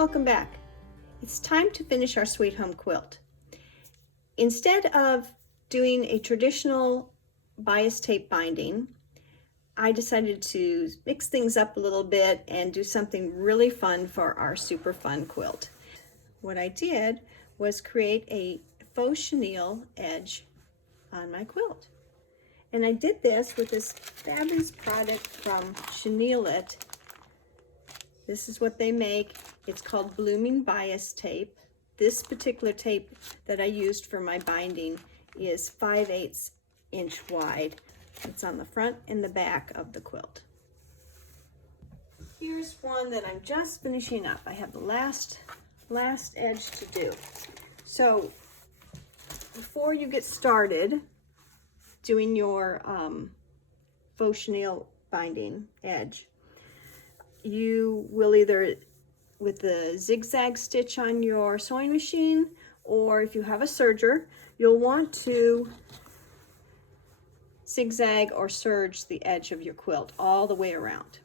Welcome back. It's time to finish our Sweet Home quilt. Instead of doing a traditional bias tape binding, I decided to mix things up a little bit and do something really fun for our super fun quilt. What I did was create a faux chenille edge on my quilt. And I did this with this fabulous product from Chenille-It. This is what they make. It's called Blooming Bias tape. This particular tape that I used for my binding is 5/8 inch wide. It's on the front and the back of the quilt. Here's one that I'm just finishing up. I have the last edge to do. So before you get started doing your faux chenille binding edge, you will either with the zigzag stitch on your sewing machine, or if you have a serger, you'll want to zigzag or serge the edge of your quilt all the way around.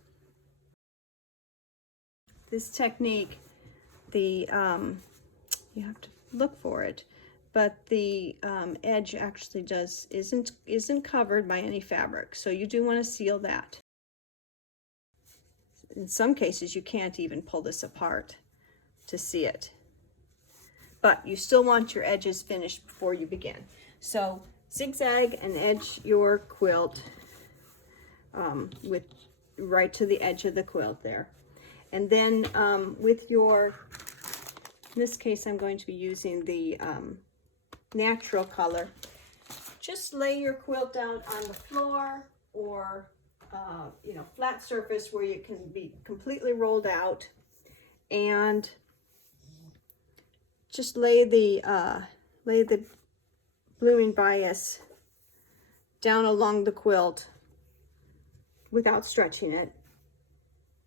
This technique, you have to look for it, but the edge actually isn't covered by any fabric, so you do want to seal that. In some cases, you can't even pull this apart to see it, but you still want your edges finished before you begin. So zigzag and edge your quilt with right to the edge of the quilt there. And then with your, in this case, I'm going to be using the natural color. Just lay your quilt out on the floor or flat surface where you can be completely rolled out, and just lay the blooming bias down along the quilt without stretching it.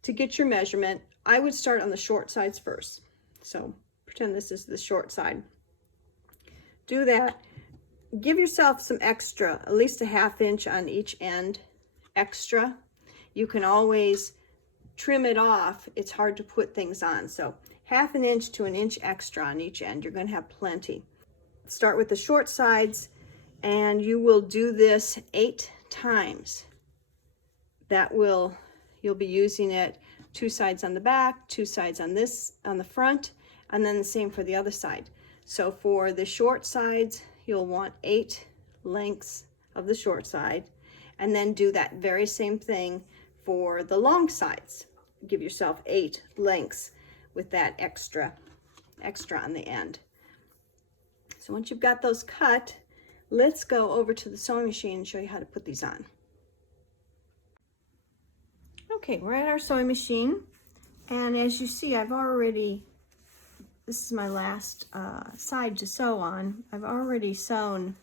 To get your measurement, I would start on the short sides first. So pretend this is the short side. Do that. Give yourself some extra, at least a 1/2 inch on each end extra. You can always trim it off. It's hard to put things on. So 1/2 inch to 1 inch extra on each end. You're going to have plenty. Start with the short sides, and you will do this 8 times. You'll be using it 2 sides on the back, 2 sides on the front, and then the same for the other side. So for the short sides, you'll want 8 lengths of the short side, and then do that very same thing for the long sides. Give yourself 8 lengths with that extra on the end. So once you've got those cut, let's go over to the sewing machine and show you how to put these on. Okay, we're at our sewing machine, and as you see, this is my last side to sew on. I've already sewn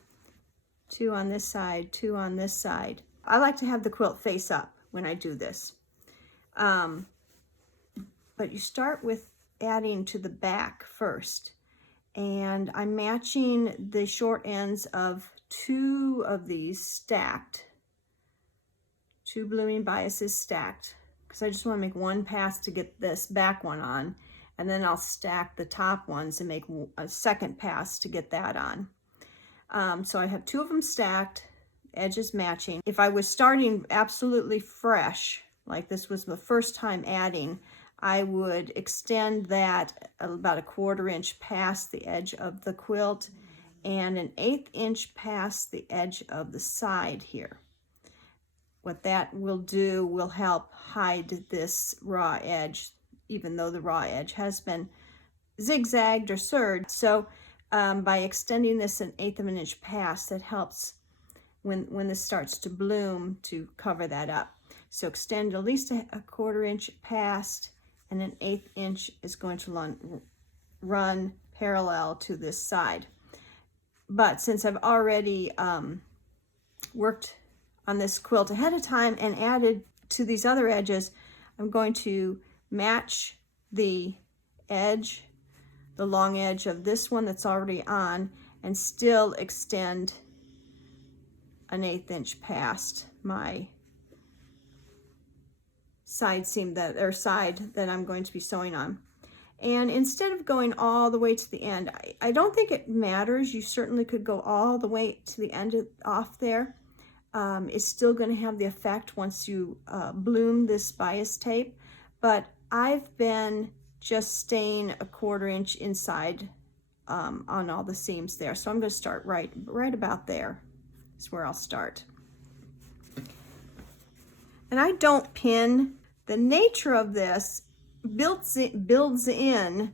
2 on this side, 2 on this side. I like to have the quilt face up when I do this. But you start with adding to the back first. And I'm matching the short ends of 2 of these stacked. 2 blooming biases stacked, because I just want to make 1 pass to get this back one on. And then I'll stack the top ones and make a 2nd pass to get that on. So I have 2 of them stacked, edges matching. If I was starting absolutely fresh, like this was the first time adding, I would extend that about a 1/4 inch past the edge of the quilt and an 1/8 inch past the edge of the side here. What that will do will help hide this raw edge, even though the raw edge has been zigzagged or serged. So by extending this an 1/8 of an inch past, that helps when this starts to bloom to cover that up. So extend at least a 1/4 inch past, and an 1/8 inch is going to run parallel to this side. But since I've already worked on this quilt ahead of time and added to these other edges, I'm going to match the edge, the long edge of this one that's already on, and still extend an 1/8 inch past my side seam side that I'm going to be sewing on. And instead of going all the way to the end, I don't think it matters. You certainly could go all the way to the end off there. It's still going to have the effect once you bloom this bias tape. But I've been just staying a 1/4 inch inside on all the seams there. So I'm going to start right about there. That's where I'll start. And I don't pin. The nature of this builds in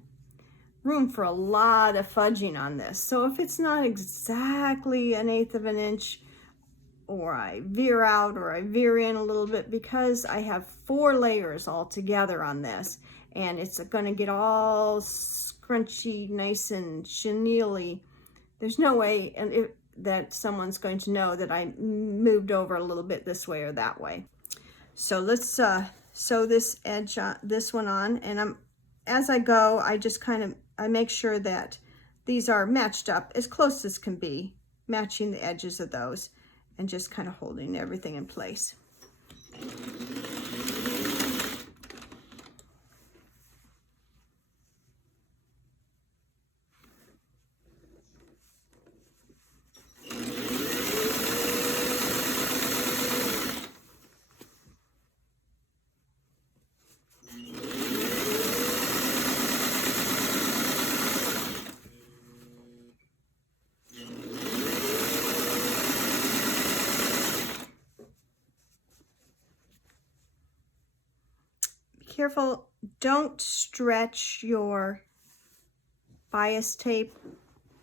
room for a lot of fudging on this. So if it's not exactly 1/8 of an inch, or I veer out or I veer in a little bit, because I have 4 layers all together on this, and it's going to get all scrunchy, nice and chenille-y, there's no way that someone's going to know that I moved over a little bit this way or that way. So let's sew this edge on, this one on, and as I go, I just I make sure that these are matched up as close as can be, matching the edges of those, and just kind of holding everything in place. Careful, don't stretch your bias tape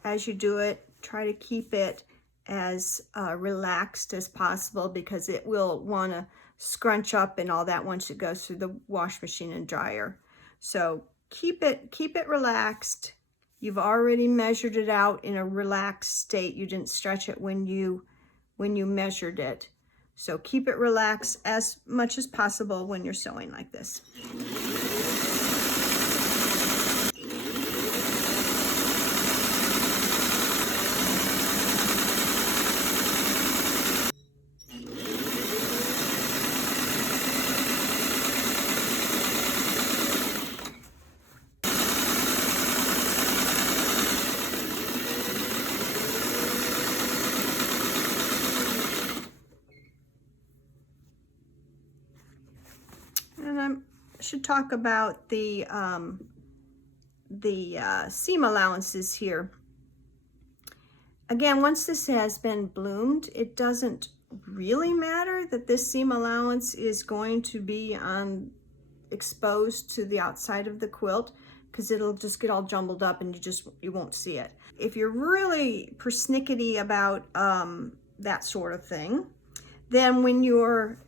as you do it. Try to keep it as relaxed as possible, because it will want to scrunch up and all that once it goes through the wash machine and dryer. So keep it relaxed. You've already measured it out in a relaxed state. You didn't stretch it when you measured it. So keep it relaxed as much as possible when you're sewing like this. And I should talk about the seam allowances here. Again, once this has been bloomed, it doesn't really matter that this seam allowance is going to be exposed to the outside of the quilt, because it'll just get all jumbled up and you won't see it. If you're really persnickety about that sort of thing, then when you're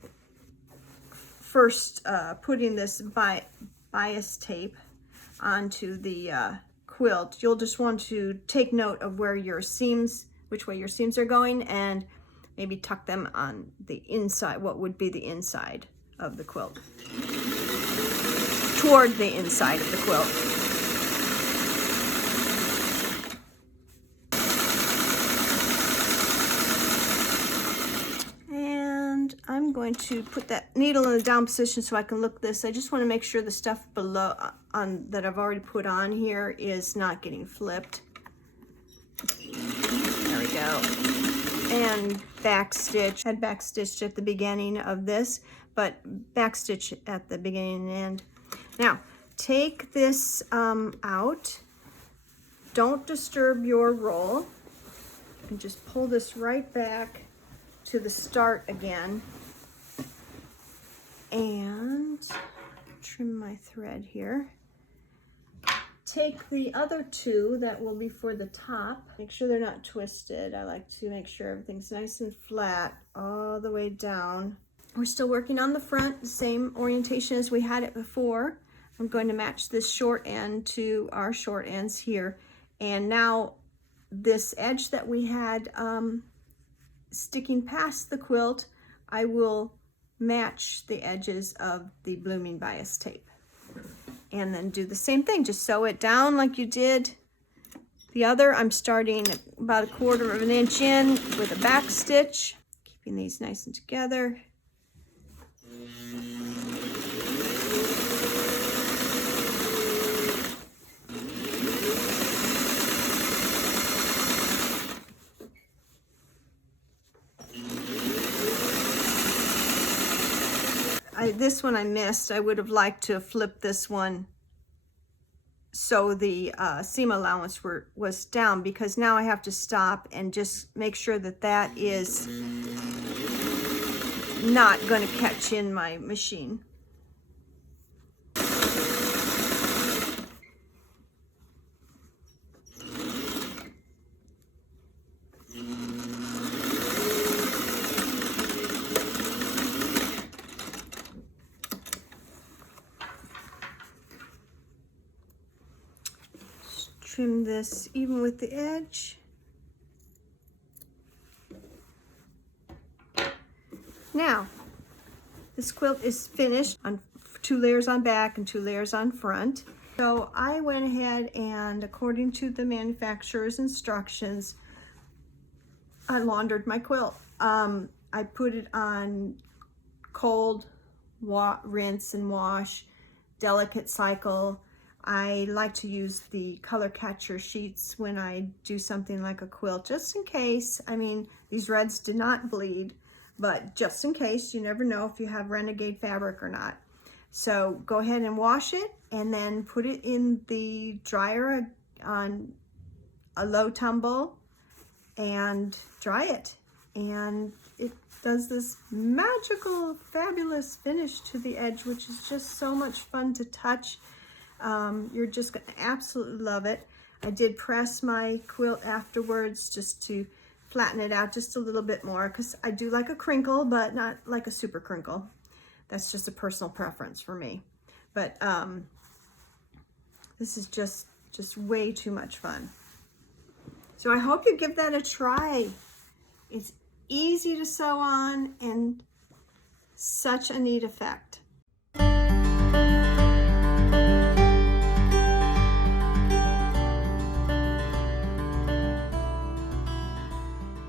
first putting this bias tape onto the quilt, you'll just want to take note of where your seams, which way your seams are going, and maybe tuck them on the inside, what would be the inside of the quilt, toward the inside of the quilt. I'm going to put that needle in the down position so I can look this. I just want to make sure the stuff below that I've already put on here is not getting flipped. There we go. And back stitch. I had back stitched at the beginning of this, but back stitch at the beginning and end. Now, take this out. Don't disturb your roll. And just pull this right back to the start again, and trim my thread here. Take the other two that will be for the top. Make sure they're not twisted. I like to make sure everything's nice and flat all the way down. We're still working on the front, the same orientation as we had it before. I'm going to match this short end to our short ends here, and now this edge that we had sticking past the quilt, I will match the edges of the blooming bias tape, and then do the same thing. Just sew it down like you did the other. I'm starting about 1/4 of an inch in with a back stitch, keeping these nice and together. This one I missed. I would have liked to flip this one so the seam allowance was down, because now I have to stop and just make sure that that is not going to catch in my machine. Trim this even with the edge. Now, this quilt is finished on 2 layers on back and 2 layers on front. So I went ahead and, according to the manufacturer's instructions, I laundered my quilt. I put it on cold, rinse and wash, delicate cycle. I like to use the color catcher sheets when I do something like a quilt, just in case. I mean, these reds did not bleed, but just in case, you never know if you have renegade fabric or not. So go ahead and wash it and then put it in the dryer on a low tumble and dry it. And it does this magical, fabulous finish to the edge, which is just so much fun to touch. You're just going to absolutely love it. I did press my quilt afterwards just to flatten it out just a little bit more, because I do like a crinkle, but not like a super crinkle. That's just a personal preference for me. But this is just way too much fun. So I hope you give that a try. It's easy to sew on and such a neat effect.